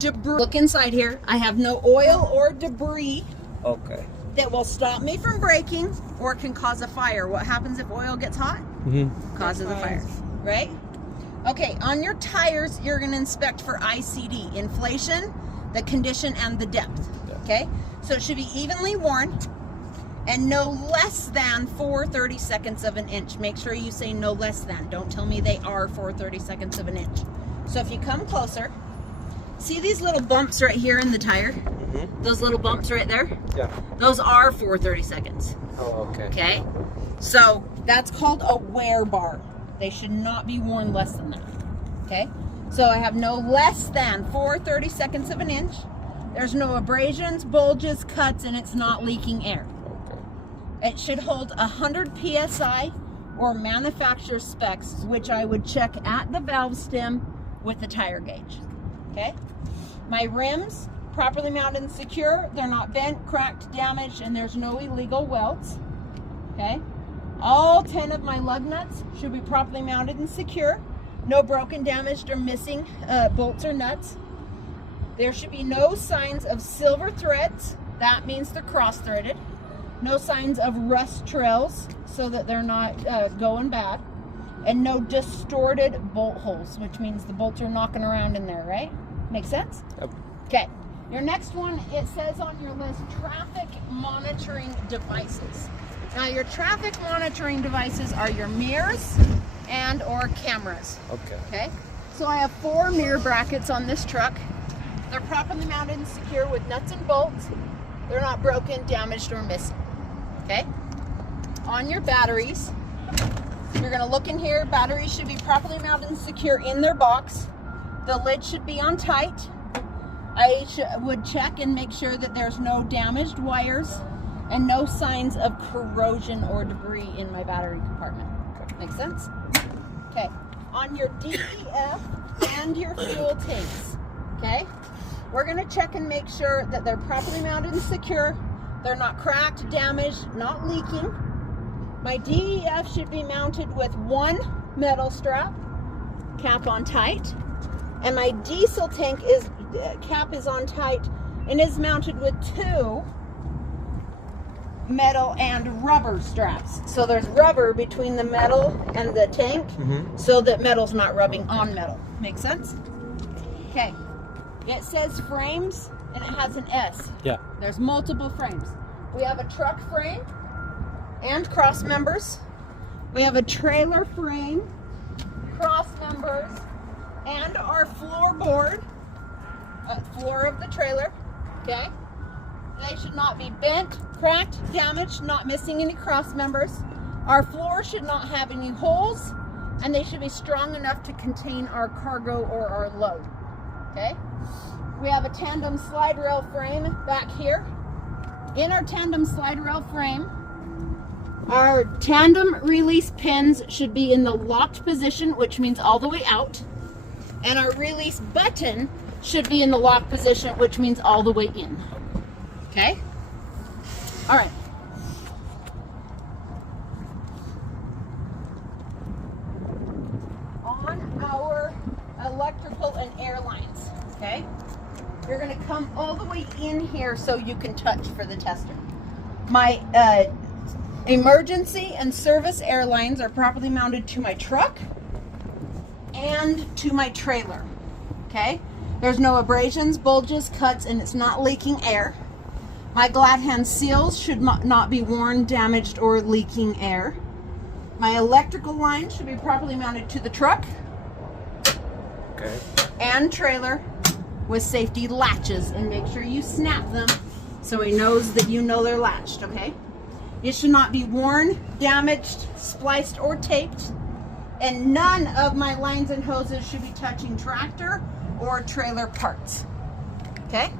Debris. Look inside here. I have no oil or debris that will stop me from braking or can cause a fire. What happens if oil gets hot? Causes a fire, right? Okay, on your tires, you're going to inspect for ICD, inflation, the condition, and the depth. Okay, so it should be evenly worn and no less than 4/32 of an inch. Make sure you say no less than. Don't tell me they are 4/32 of an inch. So if you come closer, see these little bumps right here in the tire? Those little bumps right there? Yeah. Those are 4/32. Oh, okay. Okay? So that's called a wear bar. They should not be worn less than that. Okay? So I have no less than 4/32 of an inch. There's no abrasions, bulges, cuts, and it's not leaking air. Okay. It should hold 100 PSI or manufacturer specs, which I would check at the valve stem with the tire gauge. Okay? My rims, properly mounted and secure. They're not bent, cracked, damaged, and there's no illegal welds. Okay? All 10 of my lug nuts should be properly mounted and secure. No broken, damaged, or missing bolts or nuts. There should be no signs of silver threads. That means they're cross-threaded. No signs of rust trails so that they're not going bad. And no distorted bolt holes, which means the bolts are knocking around in there, right? Make sense? Yep. Okay. Your next one, it says on your list, traffic monitoring devices. Now, your traffic monitoring devices are your mirrors and or cameras. Okay. Okay? So I have 4 mirror brackets on this truck. They're properly mounted and secure with nuts and bolts. They're not broken, damaged, or missing. Okay? On your batteries, you're going to look in here. Batteries should be properly mounted and secure in their box. The lid should be on tight. I would check and make sure that there's no damaged wires and no signs of corrosion or debris in my battery compartment. Make sense? Okay. On your DEF and your fuel tanks, okay? We're going to check and make sure that they're properly mounted and secure. They're not cracked, damaged, not leaking. My DEF should be mounted with 1 metal strap, cap on tight. And my diesel tank cap is on tight and is mounted with 2 metal and rubber straps. So there's rubber between the metal and the tank so that metal's not rubbing on metal. Make sense? Okay. It says frames and it has an S. Yeah. There's multiple frames. We have a truck frame and cross members. We have a trailer frame, cross members, and our floorboard, floor of the trailer, okay? They should not be bent, cracked, damaged, not missing any cross members. Our floor should not have any holes, and they should be strong enough to contain our cargo or our load, okay? We have a tandem slide rail frame back here. In our tandem slide rail frame, our tandem release pins should be in the locked position, which means all the way out. And our release button should be in the lock position, which means all the way in. Okay? All right. On our electrical and air lines, okay? You're going to come all the way in here so you can touch for the tester. My emergency and service air lines are properly mounted to my truck and to my trailer, okay? There's no abrasions, bulges, cuts, and it's not leaking air. My glad hand seals should not be worn, damaged, or leaking air. My electrical line should be properly mounted to the truck and trailer with safety latches, and make sure you snap them so he knows that you know they're latched, okay? It should not be worn, damaged, spliced, or taped. And none of my lines and hoses should be touching tractor or trailer parts. Okay?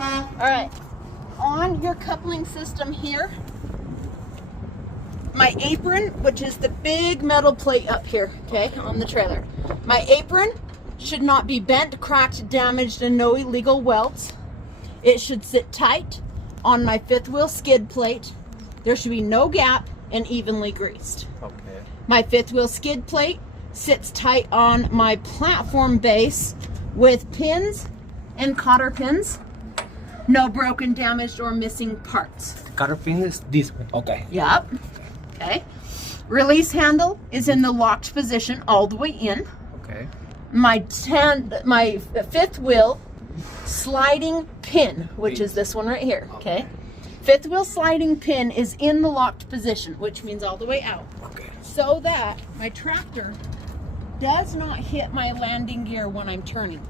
All right. On your coupling system here, my apron, which is the big metal plate up here, okay, on the trailer. My apron should not be bent, cracked, damaged, and no illegal welds. It should sit tight on my 5th wheel skid plate. There should be no gap and evenly greased. Okay. My 5th wheel skid plate sits tight on my platform base with pins and cotter pins. No broken, damaged, or missing parts. The cotter pin is this one. Okay. Yep. Okay. Release handle is in the locked position all the way in. Okay. My fifth wheel sliding pin, which is this one right here. Okay. Fifth wheel sliding pin is in the locked position, which means all the way out. Okay. So that my tractor does not hit my landing gear when I'm turning.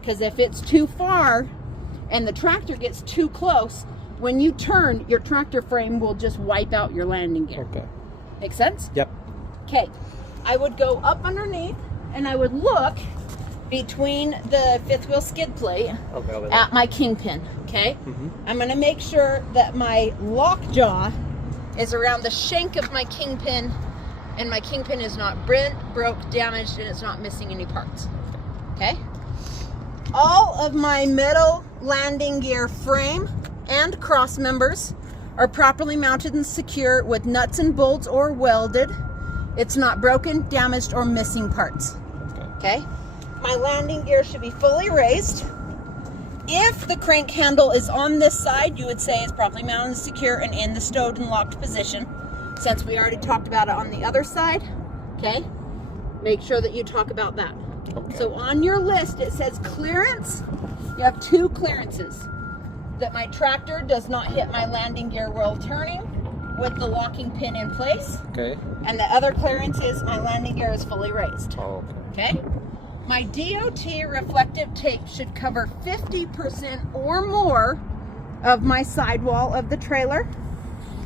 Because if it's too far and the tractor gets too close, when you turn, your tractor frame will just wipe out your landing gear. Okay. Make sense? Yep. Okay. I would go up underneath and I would look between the fifth wheel skid plate at my kingpin. Okay. I'm going to make sure that my lockjaw is around the shank of my kingpin, and my kingpin is not bent, broke, damaged, and it's not missing any parts. Okay. All of my metal landing gear frame and cross members are properly mounted and secure with nuts and bolts or welded. It's not broken, damaged, or missing parts. Okay. My landing gear should be fully raised. If the crank handle is on this side, you would say it's properly mounted and secure and in the stowed and locked position. Since we already talked about it on the other side, okay, make sure that you talk about that. Okay. So on your list, it says clearance. You have two clearances. That my tractor does not hit my landing gear while turning with the locking pin in place. Okay. And the other clearance is my landing gear is fully raised. Oh, okay. Okay? My DOT reflective tape should cover 50% or more of my sidewall of the trailer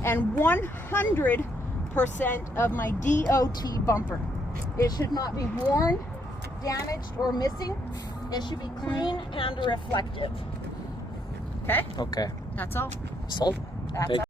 and 100% of my DOT bumper. It should not be worn, damaged, or missing. It should be clean and reflective. Okay? Okay. That's all. Salt. That's all.